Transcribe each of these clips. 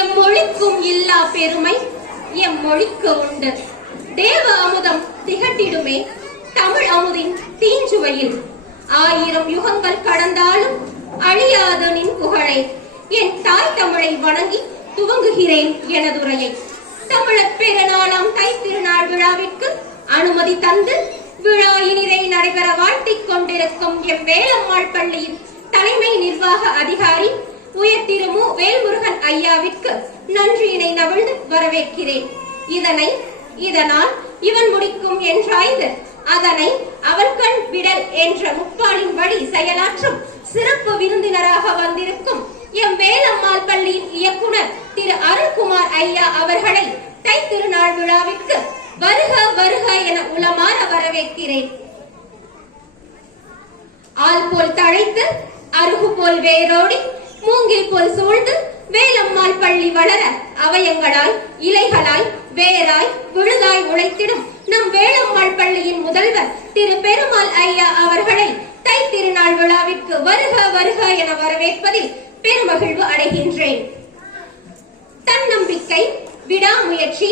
எம்மொழிக்கும் இல்லா பெருமை எம்மொழிக்கு உண்டு. தேவ அமுதம் திகட்டிடுமே தமிழ் அமுதின் தீஞ்சுவையில். 1000 யுகங்கள் கடந்தாலும் அழியாத நின் புகழை, என் தாய் தமிழை வணங்கி துவங்குகிறேன் எனதுரையை. தமிழர் பெருநாளாம் தை திருநாள் விழாவிற்கு அனுமதி தந்து விழாயினிலை நடைபெற வாழ்த்திக் கொண்டிருக்கும் எம் வேலம்மாள் பள்ளியின் தலைமை நிர்வாக அதிகாரி உயர் திரு மு. வேல்முருகன் ஐயாவிற்கு நன்றியினை நவிழ்ந்து வரவேற்கிறேன். இதனால் இவன் முடிக்கும் என்றாய்ந்து அதனை அவள்கண் விடல் என்ற முப்பாலின் வழி செயலாற்றும் சிறப்பு விருந்தினராக வந்திருக்கும் எம் வேலம்மாள் பள்ளியின் இயக்குனர் திரு அருண்குமார் ஐயா அவர்களை தை திருநாள் விழாவிற்கு வருக வருக என உளமாற வரவேற்கிறேன். ஆள் போல் தழைத்து அருகு போல் வேரோடி மூங்கில் போல் சூழ்ந்து வேலம்மாள் பள்ளி வளர அவயங்களாய் இலைகளாய் வேராய் விழுதாய் உழைத்திடும் நம் வேலம்மாள் பள்ளியின் முதல்வர் திரு பெருமாள் ஐயா அவர்களை தை திருநாள் விழாவிற்கு வருக வருக என வரவேற்பதில் பெருமகிழ்வு அடைகின்றேன். தன்னம்பிக்கை, விடாமுயற்சி,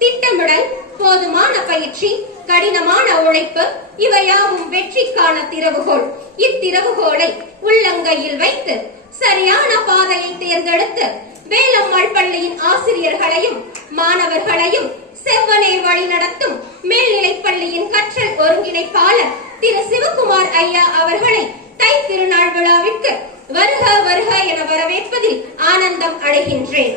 திட்டமிடல், போதுமான பயிற்சி, கடினமான உழைப்பு இவையாவும் வெற்றிக்கான திறவுகோல். இத்திறவுகோலை உள்ளங்கையில் வைத்து சரியான பாதையை தேர்ந்தெடுத்து வேலம்மாள் பள்ளியின் ஆசிரியர்களையும் மாணவர்களையும் செவ்வனே வழி நடத்தும் மேல்நிலைப் பள்ளியின் கற்றல் ஒருங்கிணைப்பாளர் திரு சிவகுமார் ஐயா அவர்களை தை திருநாள் விழாவிற்கு வருக வருக என வரவேற்பதில் ஆனந்தம் அடைகின்றேன்.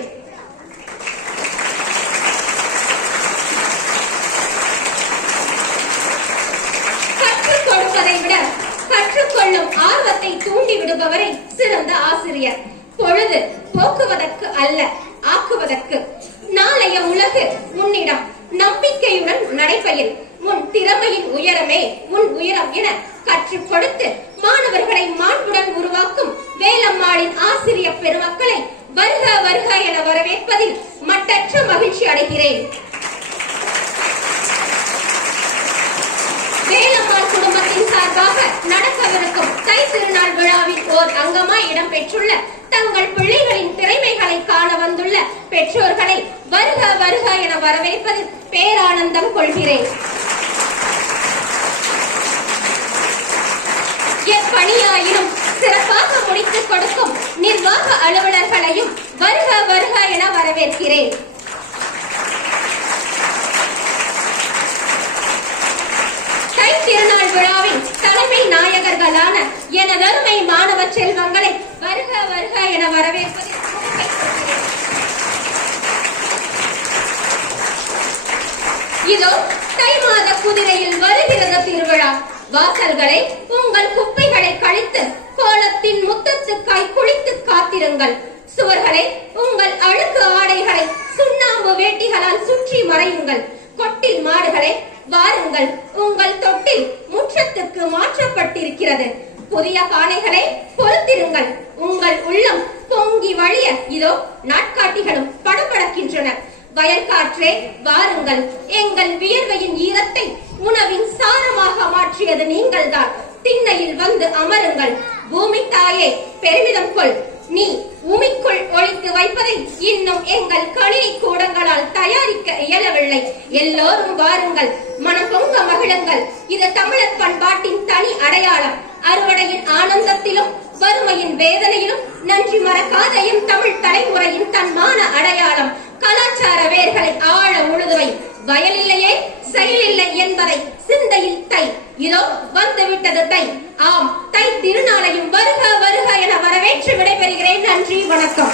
கற்றுக் கொடுப்பதை விட கற்றுக்கொள்ளும் ஆர்வத்தை தூண்டி விடுபவரை சிறந்த ஆசிரியர். பொழுது போக்குவதற்கு அல்ல, ஆக்குவதற்கு. நாளைய உலகு உன்னிடம் நம்பிக்கையுடன் நடைபெயில். உன் திறமையின் உயரமே உன் உயரம் என கற்றுக் கொடுத்து மாணவர்களை மாண்புடன் உருவாக்கும் வேலம்மாளின் ஆசிரியர் பெருமக்களை வருக வருக என வரவேற்பதில் மட்டற்ற மகிழ்ச்சி அடைகிறேன். வேலம்மாள் குடும்பத்தின் சார்பாக நடக்கவிருக்கும் தை திருநாள் விழாவில் ஓர் அங்கமாய் இடம்பெற்றுள்ள தங்கள் பிள்ளைகளின் திறமைகளை காண வந்துள்ள பெற்றோர்களை வருக வருக என வரவேற்பதில் பேரானந்தம் கொள்கிறேன். எப்பணியாயினும் சிறப்பாக முடித்துக் கொடுக்கும் நிர்வாக அலுவலர்களையும் வருக வருக என வரவேற்கிறேன். தை திருநாள் விழாவின் தலைமை நாயகர்களான எனதருமை மாணவ செல்வங்களை வருக வருக என வரவேற்பதில் இதோ தை மாத குதிரையில் வருகிறது திருவிழா. வாசல்களை உங்கள் குப்பைகளை கழித்து கோலத்தின் முத்தத்துக்காய் குளித்து காத்திருங்கள். சுவர்களை உங்கள் அழுக்கு ஆடைகளை சுண்ணாம்பு வேட்டிகளால் சுற்றி மறையுங்கள். கொட்டில் மாடுகளை வாருங்கள், உங்கள் தொட்டில் முற்றத்துக்கு மாற்றப்பட்டிருக்கிறது. புதிய பானைகளை பொறுத்திருங்கள், உங்கள் உள்ளம் பொங்கி வழிய இதோ நாட்காட்டிகளும் படபடக்கின்றன. வயற்காற்றே வாருங்கள், எங்கள் வியர்வையின் ஈரத்தை உணவின் சாரமாக மாற்றியது நீங்கள்தான். திண்ணையில் வந்து அமருங்கள். பூமி தாயே பெருமிதம் கொள், நீ உமிக்குள் ஒழித்து வைப்பதை இன்னும் எங்கள் கணினி கூடங்களால் தயாரிக்க இயலவில்லை. எல்லோரும் வாருங்கள், மனம் பொங்க மகிழுங்கள். இது தமிழர் பண்பாட்டின் தனி அடையாளம். அறுவடையின் ஆனந்தத்திலும் வறுமையின் வேதனையிலும் நன்றி மறக்காத எம் தமிழ் தலைமுறையின் தன்மான அடையாளம். கலாச்சார வேர்களை ஆழ உழுதுவை. வயலில்லையே செயலில்லை என்பதை சிந்தையில் தை. இதோ வந்துவிட்டது தை. ஆம், தை திருநாளையும் வருக வருக என வரவேற்று விடைபெறுகிறேன். நன்றி, வணக்கம்.